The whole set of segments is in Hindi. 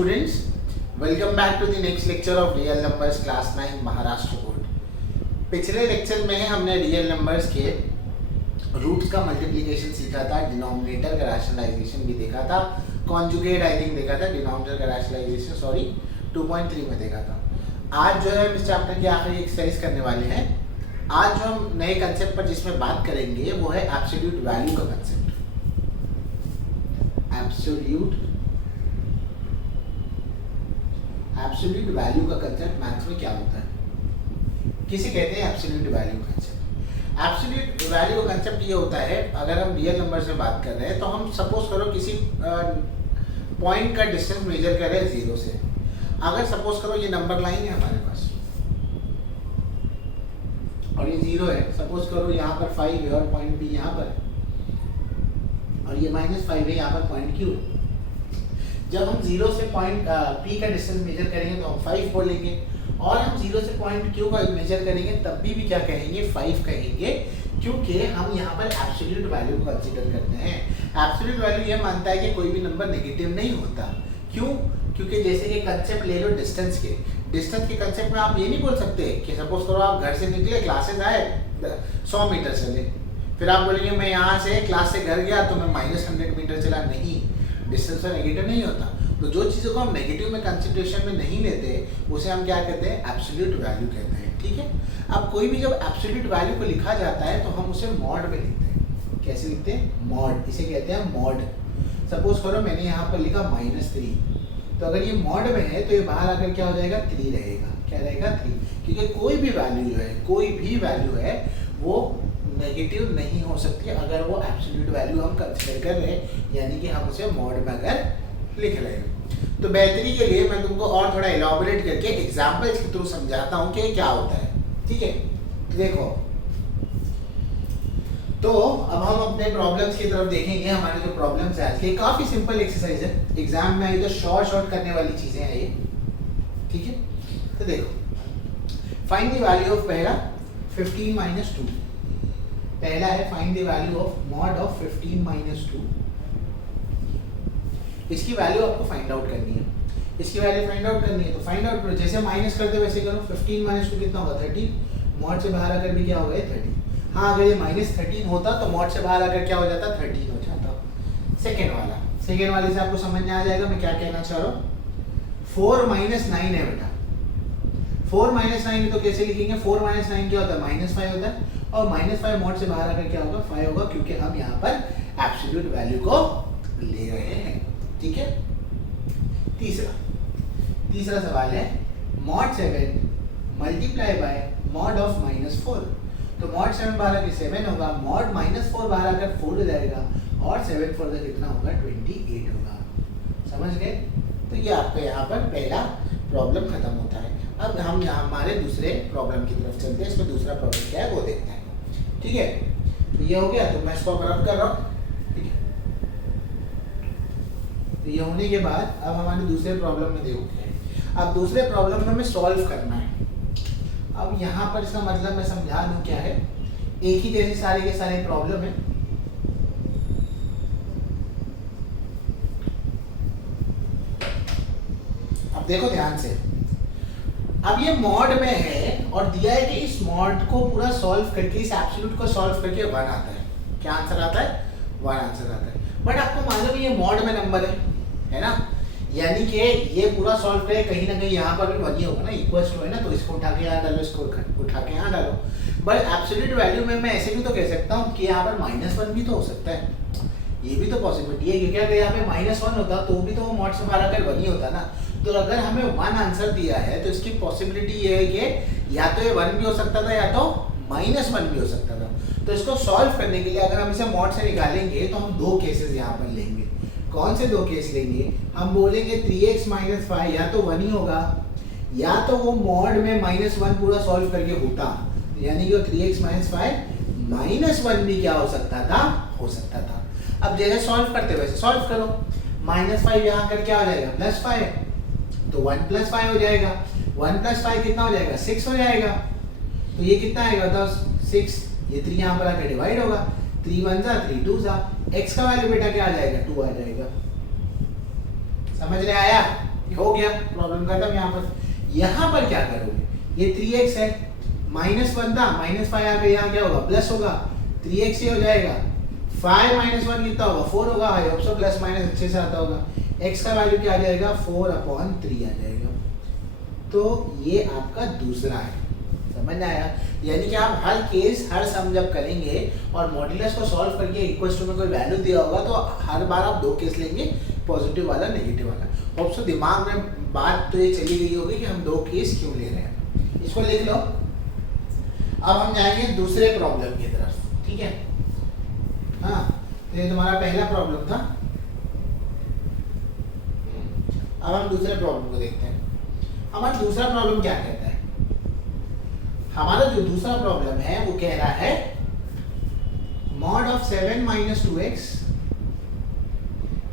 students, welcome back to the next lecture of real numbers class 9 Maharashtra board. पिछले लेक्चर में हमने रियल नंबर्स के रूट्स का मल्टीप्लिकेशन सीखा था, डिनोमिनेटर का रैशनलाइजेशन भी देखा था, कॉन्जुगेट आई थिंक देखा था, डिनोमिनेटर का रैशनलाइजेशन 2.3 में देखा था। आज जो है इस चैप्टर की आखिरी एक्सरसाइज करने वाले हैं। आज जो हम नए कंसेप्ट पर जिसमें बात करेंगे वो है एब्सोल्यूट वैल्यू का कंसेप्ट। एब्सोल्यूट वैल्यू का कंसेप्ट मैथ्स में क्या होता है, किसे कहते हैं absolute value concept. Absolute value का कंसेप्ट ये होता है, अगर हम रियल नंबर से बात कर रहे हैं तो हम सपोज करो किसी पॉइंट का डिस्टेंस मेजर कर रहे हैं 0 से। अगर सपोज करो ये नंबर लाइन है हमारे पास और ये 0 है, सपोज करो यहाँ पर 5 है और पॉइंट बी यहाँ पर है और ये -5 है, यहाँ पर पॉइंट क्यू है। जब हम 0 से पॉइंट P का डिस्टेंस मेजर करेंगे तो हम 5 बोलेंगे, और हम 0 से पॉइंट Q का मेजर करेंगे तब भी क्या कहेंगे, 5 कहेंगे, क्योंकि हम यहाँ पर एब्सोल्यूट वैल्यू को कंसीडर करते हैं। एब्सोल्यूट वैल्यू ये मानता है कि कोई भी नंबर नेगेटिव नहीं होता। क्यों? क्योंकि जैसे कि कंसेप्ट ले लो डिस्टेंस के कंसेप्ट में आप ये नहीं बोल सकते कि सपोज करो आप घर से निकले, क्लासेस आए 100 मीटर चले, फिर आप बोलेंगे मैं यहाँ से क्लास से घर गया तो मैं -100 मीटर चला। नहीं, डिस्टेंस तो नेगेटिव नहीं होता। तो जो चीज़ों को हम नेगेटिव में कंसिडरेशन में नहीं लेते उसे हम क्या कहते हैं, एब्सोल्यूट वैल्यू कहते हैं। ठीक है। अब कोई भी जब एब्सोल्यूट वैल्यू को लिखा जाता है तो हम उसे मॉड में लिखते हैं। कैसे लिखते हैं? मॉड। इसे कहते हैं मॉड। सपोज करो मैंने यहाँ पर लिखा -3, तो अगर ये मॉड में है तो ये बाहर आकर क्या हो जाएगा, 3 रहेगा। क्या रहेगा? 3। क्योंकि कोई भी वैल्यू जो है, कोई भी वैल्यू है वो नेगेटिव नहीं हो सकती अगर वो एब्सोल्यूट वैल्यू हम कंसीडर कर रहे हैं, यानी कि हम उसे मॉड में अगर लिख रहे हैं। तो बेहतरी के लिए मैं तुमको और थोड़ा इलैबोरेट करके एग्जांपल्स के थ्रू समझाता हूँ कि क्या होता है। ठीक है, देखो तो अब हम अपने प्रॉब्लम्स की तरफ देखेंगे। हमारे जो प्रॉब्लम्स है आज के, काफी सिंपल एक्सरसाइज है, एग्जाम में ये तो शॉर्ट करने वाली चीजें हैं ये। ठीक है, तो देखो फाइंड द वैल्यू ऑफ पहला 15 - 2। पहला है find the value of mod of 15 - 2। इसकी वैल्यू आपको फाइंड आउट करनी है। इसकी वैल्यू फाइंड आउट करनी है तो फाइंड आउट करो, जैसे माइनस करते वैसे करो। 15 - 2 कितना होगा, 13। मॉड से बाहर आकर भी क्या होगा, 30। हाँ, अगर ये -13 होता तो मॉड से बाहर आकर क्या हो जाता, 13 हो जाता। सेकेंड वाले से आपको समझ में आ जाएगा मैं क्या कहना चाह रहा हूँ। 4 - 9 है बेटा। 4 - 9 है तो कैसे लिखेंगे, 4 - 9 क्या होता है, -5 होता है, और -5 मॉड से बाहर आकर क्या होगा, 5 होगा, क्योंकि हम यहाँ पर एब्सोल्यूट वैल्यू को ले रहे हैं। ठीक है। तीसरा सवाल है mod 7 multiply by mod of -4। तो मॉड 7 बाहर आकर 7 होगा, मॉड -4 बाहर आकर 4 हो जाएगा, और 7 फर्दर कितना होगा, 28 होगा। समझ गए? तो ये आपका यहाँ पर पहला प्रॉब्लम खत्म होता है। अब हम यहाँ हमारे दूसरे प्रॉब्लम की तरफ चलते हैं। इसमें दूसरा प्रॉब्लम क्या है वो देखते हैं। ठीक है, तो ये हो गया, तो मैं इसको रब कर रहा हूँ। ठीक है, तो ये होने के बाद अब हमारे दूसरे प्रॉब्लम में देखो क्या है। अब दूसरे प्रॉब्लम में हमें सॉल्व करना है। अब यहाँ पर इसका मतलब मैं समझा दूँ क्या है, एक ही जैसे सारे के सारे प्रॉब्लम है। अब देखो ध्यान से, अब ये मॉड में है और दिया है कि इस मॉड को पूरा सॉल्व करके, इस एब्सोल्यूट को सॉल्व करके 1 आता है। क्या आंसर आता है? 1 आंसर आता है। बट आपको मालूम है ये मॉड में नंबर है ना, यानी कि ये पूरा सॉल्व करे कहीं ना कहीं यहाँ पर भी 1 ही होगा ना, इक्वल्स टू है ना, तो इसको उठा के यहाँ डालो, इसको उठा के यहाँ डालो। बट एब्सोल्यूट वैल्यू में मैं ऐसे भी तो कह सकता हूँ कि यहाँ पर -1 भी तो हो सकता है, ये भी तो पॉसिबिलिटी है, क्योंकि अगर यहाँ पे -1 होता तो भी तो वो मॉड से बाहर आकर 1 ही होता ना। तो अगर हमें 1 आंसर दिया है तो इसकी पॉसिबिलिटी ये है कि या तो ये 1 भी हो सकता था या तो -1 भी हो सकता था। तो इसको सॉल्व करने के लिए अगर हम इसे मॉड से निकालेंगे तो हम 2 केसेस यहाँ पर लेंगे। कौन से 2 केस लेंगे? हम बोलेंगे 3x - 5 या तो 1 ही होगा, या तो वो मॉड में -1 पूरा सॉल्व करके होता, यानी कि वो 3x - 5 -1 भी क्या हो सकता था, हो सकता था। अब जैसे सॉल्व करते वैसे सॉल्व करो। -5 यहाँ कर क्या हो जाएगा, +5, तो 1 + 5 हो जाएगा। 1 + 5 कितना हो जाएगा, 6 हो जाएगा। तो ये कितना आएगा बताओ, 6। ये 3 यहाँ पर आकर डिवाइड होगा, 3 1 जा 3 2 जा, x का वैल्यू बेटा क्या आ जाएगा, 2 आ जाएगा। समझ में आया? हो गया, प्रॉब्लम खत्म। यहाँ पर क्या करोगे, ये 3x है, -1 था, -5 आ गया, यहाँ क्या होगा प्लस होगा, 3x ही हो जाएगा। 5 - 1 कितना होगा 4 होगा। I hope so plus minus अच्छे से आता होगा। x का वैल्यू क्या आ जाएगा 4/3 आ जाएगा। तो ये आपका दूसरा है, समझ में आया। यानी कि आप हर केस हर सम जब करेंगे और मॉड्यूलस को सॉल्व करके इक्वल टू में कोई वैल्यू दिया होगा तो हर बार आप दो केस लेंगे, पॉजिटिव वाला नेगेटिव वाला। होप सो दिमाग में बात तो ये चली गई होगी कि हम दो केस क्यों ले रहे हैं। इसको लिख लो। अब हम जाएंगे दूसरे प्रॉब्लम की तरफ, ठीक है। हाँ, तो ये तुम्हारा पहला प्रॉब्लम था। अब हम दूसरे प्रॉब्लम को देखते हैं। हमारा दूसरा प्रॉब्लम क्या कहता है। हमारा जो दूसरा प्रॉब्लम है वो कह रहा है mod of 7 - 2x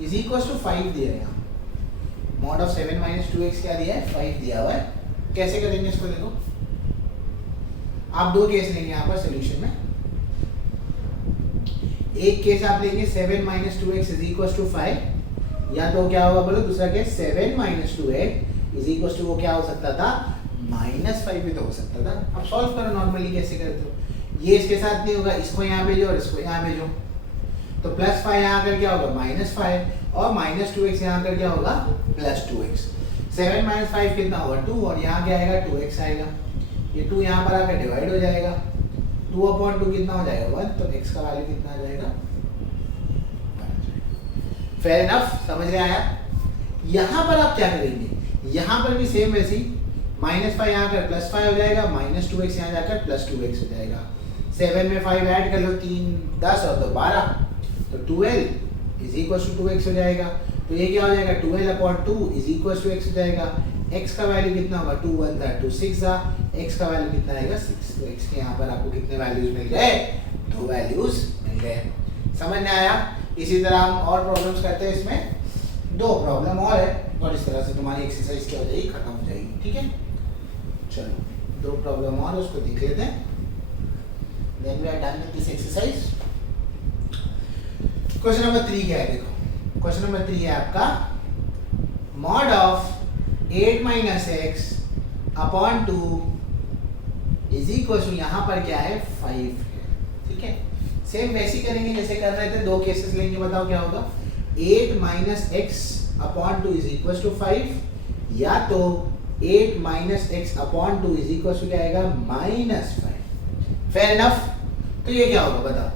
is equals to 5 दिया है। यहाँ mod of 7 - 2x क्या दिया है 5 दिया हुआ है। कैसे करेंगे इसको देखो, आप दो केस लेंगे यहाँ पर सोल्यूशन में। एक केस आप लेंगे 7 - 2x is equals to 5, या तो क्या होगा बोलो दूसरा case 7 - 2x is equals to वो क्या हो सकता था -5 भी तो हो सकता था। अब सॉल्व करो नॉर्मली, कैसे करते हो, ये इसके साथ नहीं होगा, इसको यहाँ भेजो और इसको यहाँ भेजो, तो +5 यहाँ कर क्या होगा -5 और -2x यहाँ कर क्या होगा +2x। 7 - 5 कितना होगा 2 और यहाँ क्या आएगा 2x आएगा। ये 2 यहाँ पर आकर डिवाइड हो जाएगा, 2/2 कितना हो जाएगा 1, तो x का वैल्यू कितना आ जाएगा। फेयर इनफ, समझ में आया। यहाँ पर आप क्या करेंगे, यहाँ पर भी सेम वैसी -5 यहाँ कर +5 हो जाएगा, -2x यहाँ जाकर +2x हो जाएगा। 7 में 5 ऐड कर लो, 3 10 और 2 12, तो 12 is equals to 2x हो जाएगा। तो ये क्या हो जाएगा 12/2 is equals to x हो जाएगा। x का वैल्यू कितना होगा 2 1 था 2 6 था, x का वैल्यू कितना आएगा 6। तो x के यहाँ पर आपको कितने वैल्यूज मिल गए, 2 वैल्यूज मिल गए। समझ में आया। इसी तरह हम और प्रॉब्लम्स करते हैं, इसमें 2 प्रॉब्लम और है और इस तरह से तुम्हारी एक्सरसाइज क्या हो जाएगी खत्म हो जाएगी, ठीक है। चलो 2 प्रॉब्लम और उसको देख लेते हैं, then we are done with this exercise. Question number 3 क्या है देखो। क्वेश्चन नंबर 3 है आपका mod of 8 - x/2 is equal to, यहाँ पर क्या है 5 है, ठीक है। सेम वैसे ही करेंगे जैसे कर रहे थे, 2 केसेस लेंगे, बताओ क्या होगा 8 - x/2 इज इक्वल टू 5, या तो 8 - x/2 इज इक्वल टू क्या आएगा -5। Fair enough. तो ये क्या होगा बताओ,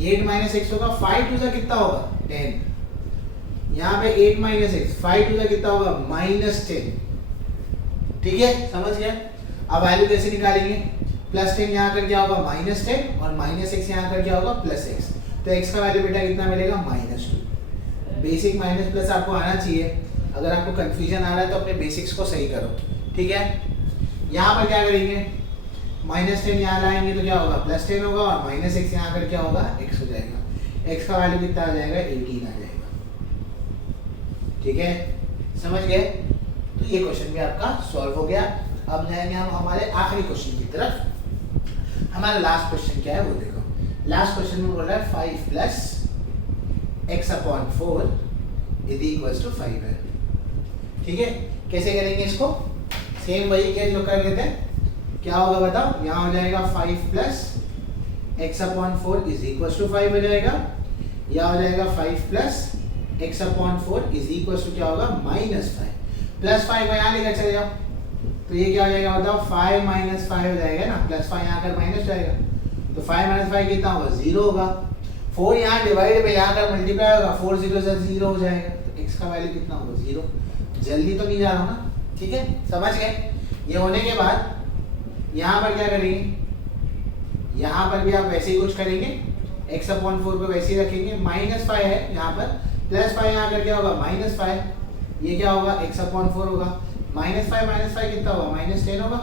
8 - x होगा, 5 2 कितना होगा 10, यहाँ पे 8 - x 5 2 कितना होगा -10, ठीक है, समझ गया। अब वैल्यू कैसे निकालेंगे, +10 यहाँ कर क्या होगा -10 और -x यहाँ कर क्या होगा +x। तो x का वैल्यू बेटा कितना मिलेगा -2। बेसिक माइनस प्लस आपको आना चाहिए, अगर आपको कंफ्यूजन आ रहा है तो अपने बेसिक्स को सही करो, ठीक है। यहाँ पर क्या करेंगे, -10 यहाँ लाएंगे तो क्या होगा +10 होगा और -x यहाँ कर क्या होगा x हो जाएगा। x का वैल्यू कितना आ जाएगा 18 आ जाएगा, ठीक है, समझ गए। तो ये क्वेश्चन भी आपका सॉल्व हो गया। अब जाएंगे हम हमारे आखिरी क्वेश्चन की तरफ। हमारा लास्ट क्वेश्चन क्या है वो देखो। लास्ट क्वेश्चन में बोल रहा है 5 + x/4 इज इक्वल्स टू 5 है, ठीक है। कैसे करेंगे इसको, सेम वही केस जो कर लेते हैं। क्या होगा बताओ, यहाँ हो जाएगा 5 + x/4 इज इक्वल्स टू 5 हो जाएगा, या हो जाएगा 5 + x/4 इज इक्वल्स टू क्या होगा -5। +5 को यहाँ लेकर चले जाओ, तो ये क्या हो जाएगा बताओ 5 - 5 हो जाएगा ना, +5 यहाँ कर माइनस जाएगा, तो 5 - 5 कितना होगा 0 होगा। 4 यहाँ डिवाइड में यहाँ कर मल्टीप्लाई होगा, 4 0 से 0 हो जाएगा, तो x का वैल्यू कितना होगा 0। जल्दी तो नहीं जा रहा हूँ ना, ठीक है, समझ गए। ये होने के बाद यहाँ पर क्या करेंगे, यहाँ पर भी आप वैसे ही कुछ करेंगे, x/4 को वैसे ही रखेंगे, -5 है यहाँ पर, +5 यहाँ कर क्या होगा -5, ये क्या होगा x/4 होगा, -5 कितना होगा -10 होगा,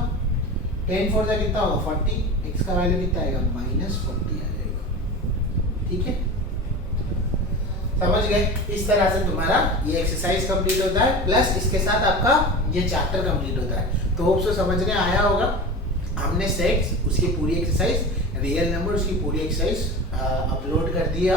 10 4 से कितना होगा 40, x का वैल्यू कितना आएगा -40 आ जाएगा, ठीक है, समझ गए। इस तरह से तुम्हारा ये एक्सरसाइज कंप्लीट होता है, प्लस इसके साथ आपका ये चैप्टर कंप्लीट होता है। तो होप सो समझने आया होगा। हमने सेट्स, उसकी पूरी एक्सरसाइज, रियल नंबर, उसकी पूरी एक्सरसाइज अपलोड कर दी है।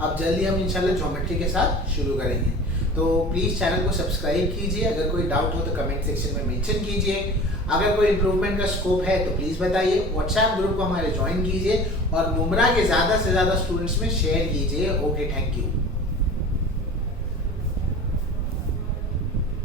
अब जल्दी हम इंशाल्लाह ज्योमेट्री के साथ शुरू करेंगे। तो प्लीज़ चैनल को सब्सक्राइब कीजिए, अगर कोई डाउट हो तो कमेंट सेक्शन में मेंशन कीजिए, अगर कोई इम्प्रूवमेंट का स्कोप है तो प्लीज़ बताइए, व्हाट्सएप ग्रुप को हमारे ज्वाइन कीजिए और नुमरा के ज़्यादा से ज़्यादा स्टूडेंट्स में शेयर कीजिए। Okay, thank you.